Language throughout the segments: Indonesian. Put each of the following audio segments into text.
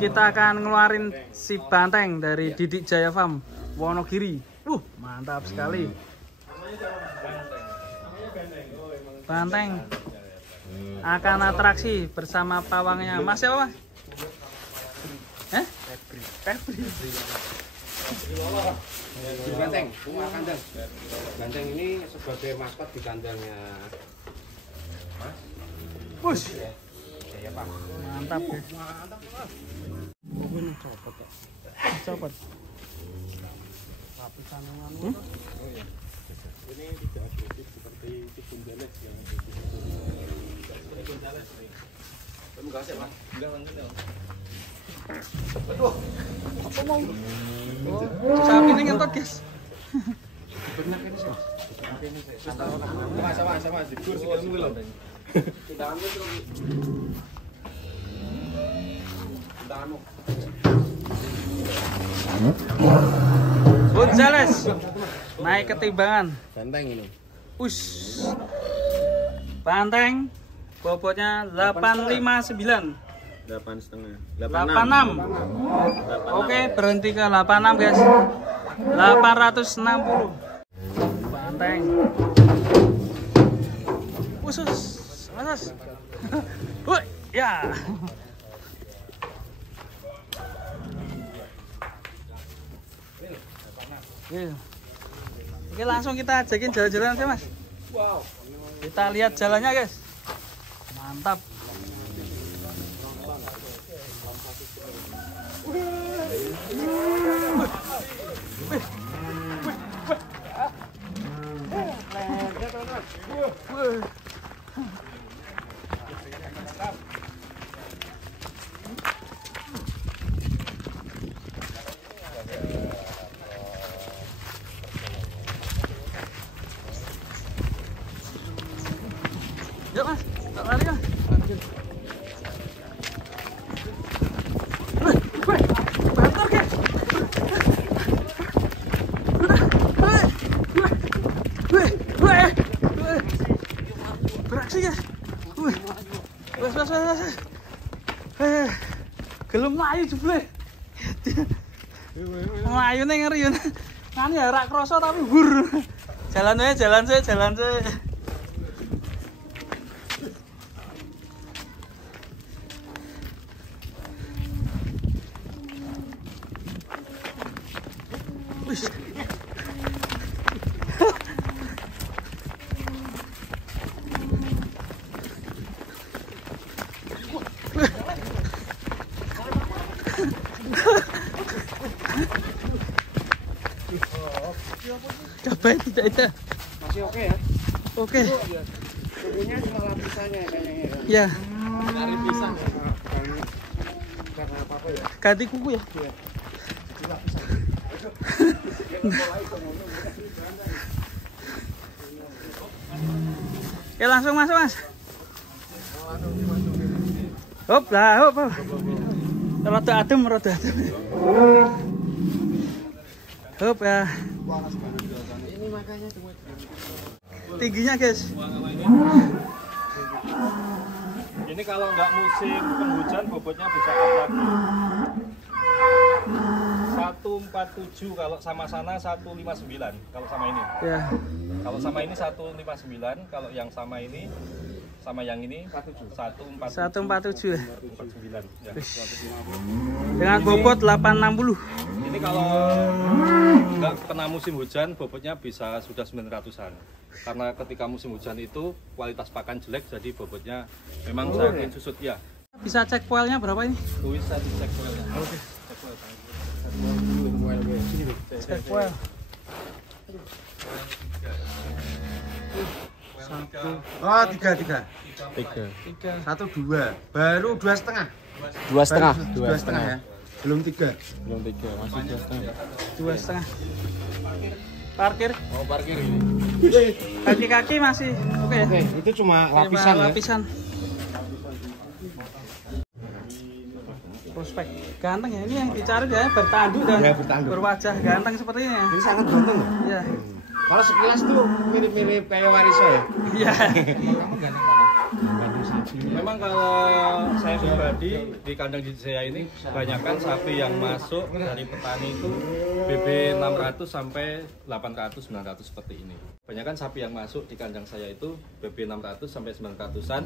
kita akan ngeluarin si banteng dari Didik Jaya Farm Wonogiri. Mantap sekali. Banteng akan atraksi bersama pawangnya. Mas siapa, Mas? Febri. Banteng, rumah kandang. Banteng ini sebagai maskot di kandangnya Mas. Push. Ya, Pak. Mantap. Ini copot ya. Copot. Lapisan yang anu. Oh iya. Ini tidak agresif seperti Gonzales yang seperti Gonzales nih. Kamu enggak sih, Mas? Enggak lanjut ya. Aduh. Apa mau? Sapi ini ngentot, guys. Benar ini sih. Sama dikur sih kamu lho. Tidak anu terus. Anu. Gonzales naik ketimbangan. Banteng ini. Banteng bobotnya 859. 8,5. 86. Oke, berhenti ke 86, guys. 860. Banteng. Khusus. Woi, ya. Oke, langsung kita ajakin jalan-jalan aja, Mas. Wow. Kita lihat jalannya, guys. Mantap. Yuk, Mas, tak lari, Mas. Bentar, guys. Beraksi, guys. Wes. Gelem mlayu jebule. Mlayune ngeri yo. Kan ya rak kroso tapi hur. Jalan sih. Cabai tidak ada. Masih oke ya? Oke. Tubuhnya cuma lapisannya kayaknya. Ya. Dari pisang. Karena apa ya? Ganti kuku ya. Iya. Oke, langsung masuk, Mas. Hop. Rada adem. Hop ya. Ini makanya cuma Tingginya, guys. Ini kalau nggak musim penghujan bobotnya bisa up lagi. 147 kalau sama sana 159 kalau sama ini. Ya. Kalau sama ini 159, kalau yang sama ini sama yang ini 147. 147 ya. 149. Ya. Dengan bobot 860. Ini kalau nggak kena musim hujan bobotnya bisa sudah 900-an. Karena ketika musim hujan itu kualitas pakan jelek jadi bobotnya memang sangat susut ya. Bisa cek poilnya berapa ini? Bisa dicek poilnya. Oke. Cek poil. Oh, tiga. 1, 2. Baru 2,5. 2,5 ya. Belum 3. Masih 2,5. Parkir. Oh, parkir ini. Kaki-kaki masih oke ya. Oke, itu cuma lapisan ya. Lapisan. Prospek ganteng ya, ini yang dicari ya, bertanduk dan Ya, bertanduk. berwajah ganteng seperti ini ya. Ini sangat ganteng loh. Iya. Kalau sekilas tuh mirip-mirip kayak Wariso ya. Iya. Kamu ganteng mana? Bandung satu. Memang kalau saya pribadi di kandang didik saya ini kebanyakan sapi yang masuk dari petani itu BB 600 sampai 800 900 seperti ini. Kebanyakan sapi yang masuk di kandang saya itu BB 600 sampai 900-an,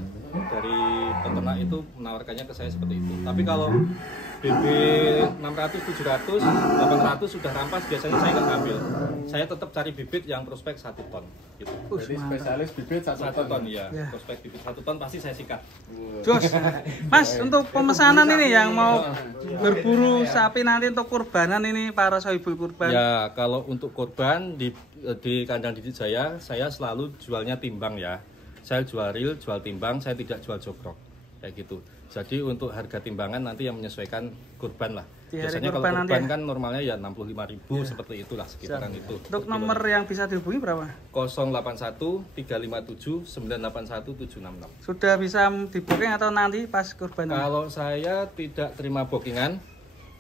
dari peternak itu menawarkannya ke saya seperti itu. Tapi kalau BB 600, 700, 800 sudah rampas, biasanya saya nggak ngambil. Saya tetap cari bibit yang prospek 1 ton gitu. Jadi spesialis bibit 1 ton Ya. Prospek bibit 1 ton pasti saya sikat. Jos. Mas, untuk pemesanan ini yang mau berburu sapi nanti untuk kurbanan ini, para sohibul kurban. Ya, kalau untuk kurban di kandang didik saya selalu jualnya timbang ya. Saya jual real, jual timbang, saya tidak jual jogrok kayak gitu. Jadi untuk harga timbangan nanti yang menyesuaikan kurban lah. Biasanya kalau kurban kan normalnya ya 65.000 seperti itulah sekitaran itu. Untuk nomor yang bisa dihubungi berapa? 081 357 981 766. Sudah bisa di booking atau nanti pas kurban? Kalau saya tidak terima bookingan,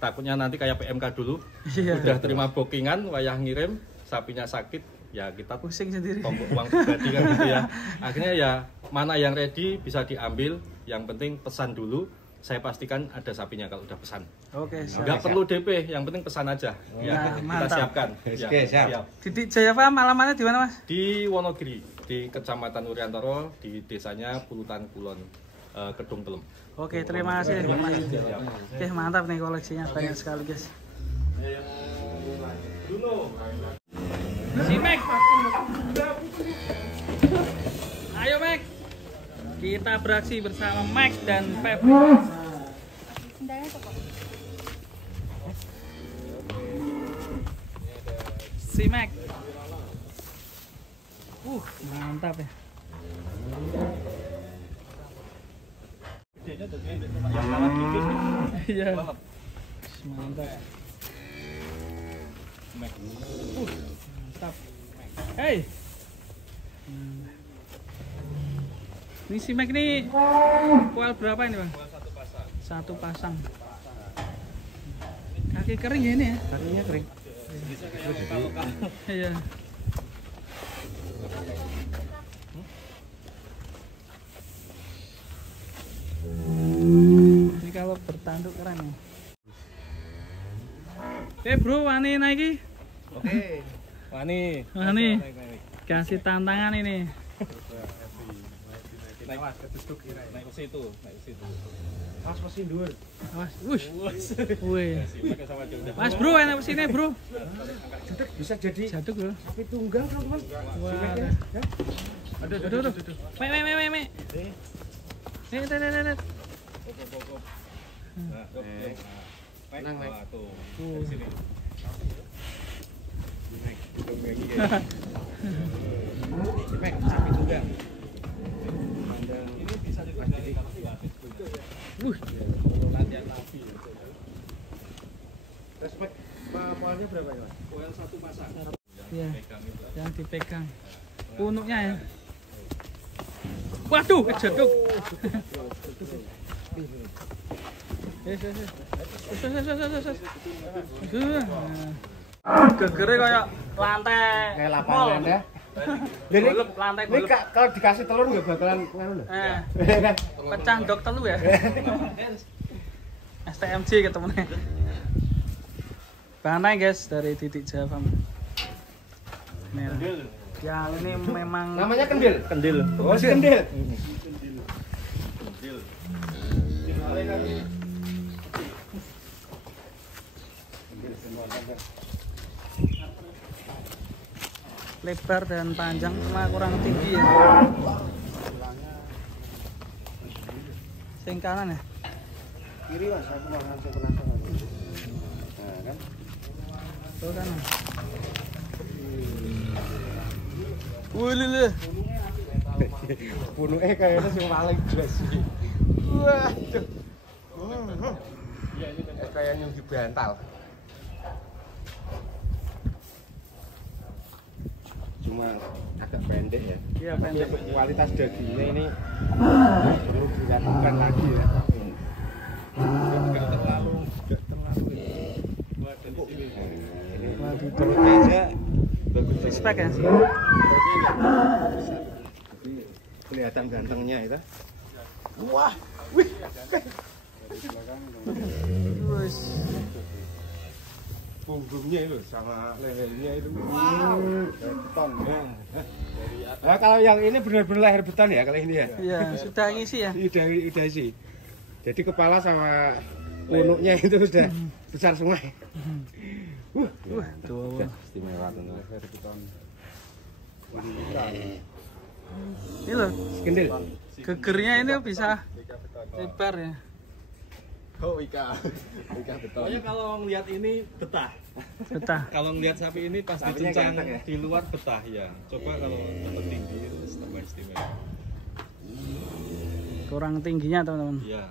takutnya nanti kayak PMK dulu. Iya. Udah terima bookingan, wayah ngirim, sapinya sakit, ya kita Pusing sendiri. tombol uang pribadi kan gitu ya. Akhirnya ya mana yang ready bisa diambil, yang penting pesan dulu. Saya pastikan ada sapinya kalau udah pesan. Oke, siap. Nggak perlu DP, yang penting pesan aja. Ya, kita mantap. siapkan. Ya, Oke, siap. Didik Jaya Farm alamatnya di mana, Mas? Di Wonogiri, di Kecamatan Wuryantoro, di desanya Pulutan Kulon, Kedung Telem. Oke, terima kasih Mas. Oke, mantap nih koleksinya, banyak sekali, guys. Si Mac. Ayo Mac. Kita beraksi bersama Mac dan Pep. Si Mac. Mantap ya. Iya. Mantap. Mantap. Hey. Ini si Mac ini kual berapa ini, Bang? Satu pasang. Kaki kering ya ini ya? Kakinya kering. Iya. Ini kalau bertanduk keren ya. Oke bro, wani naiki. Oke, Wani. Wani. Kasih tantangan ini. Naik mas, naik ke situ, naik ke situ. Mas mesti dhuwur. Mas, wush. Wih. Sama dia udah. Mas bro, enak sini bro. Bisa jadi Jatuh bro. sapi tunggang, teman-teman. Wah. Aduh. Mek. Nek. Naik, naik. Tuh. Sini. Mek, sapi tunggang. Ini bisa dipakai kalau Wuh. latihan nabi. Respek poalnya berapa ya, Mas? Poel 1 pasang. Iya. Pegang itu. Yang dipegang. Punuknya ya. Waduh, kejeduk. Gegere kayak lantai. Kayak mall. lapangan ya. Jadi Lantai ini golep. kalau dikasih telur nggak bakalan nganu loh. Kan? Pecah dok telu ya. STMJ ketemunya. Bantai guys dari Didik Jaya Farm. Merah. Yang ini memang Namanya kendil. Kendil. Oh, si kendil. lebar dan panjang cuma kurang tinggi ya. Sing kanan ya. Kiri Mas, aku mau langsung penasaran. Nah, kan. Tuh kanan. Wih lele. Bunuhnya kayaknya sih paling jelas sih. Waduh. Kayak nyunggi bantal. Cuma agak pendek ya. Iya pendek. Tapi kualitas dagingnya ini perlu diragukan lagi ya. Enggak terlalu Perutnya aja bagus. Respect ya. Kelihatan gantengnya itu. Wah, wih. Wes. Punggungnya itu sama lehernya itu. Wow. Beton. Nah, kalau yang ini benar-benar leher beton ya kalau ini ya. Iya, sudah ngisi ya. Udah sih. Jadi kepala sama punuknya itu sudah besar semua. Tuh. Istimewa tuh. Leher beton. Ini loh, Kendil. gegernya ini bisa lebar ya. Oh, Ika beton. Pokoknya kalau ngelihat ini betah. Betah. Kalau ngelihat sapi ini pas Sapinya dicincang ganteng ya? di luar betah ya. Coba kalau tempat tinggi itu tambah istimewa. Kurang tingginya teman-teman. Iya.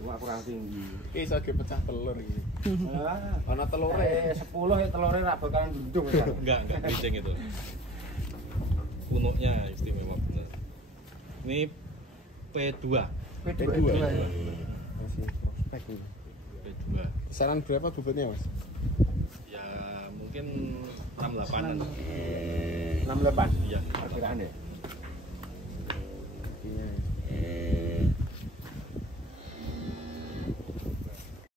Cuma kurang tinggi. Iki iso ge pecah telur iki. Ana telure 10 ya telure ra bakalan ndundung ya. Enggak gerincing itu. Punuknya istimewa benar. Ini P2. P2. Masih prospek ini. P2. Kisaran berapa bobotnya, Mas? Ya mungkin 68-an. 68. Iya. Perkiraan ya. Iya.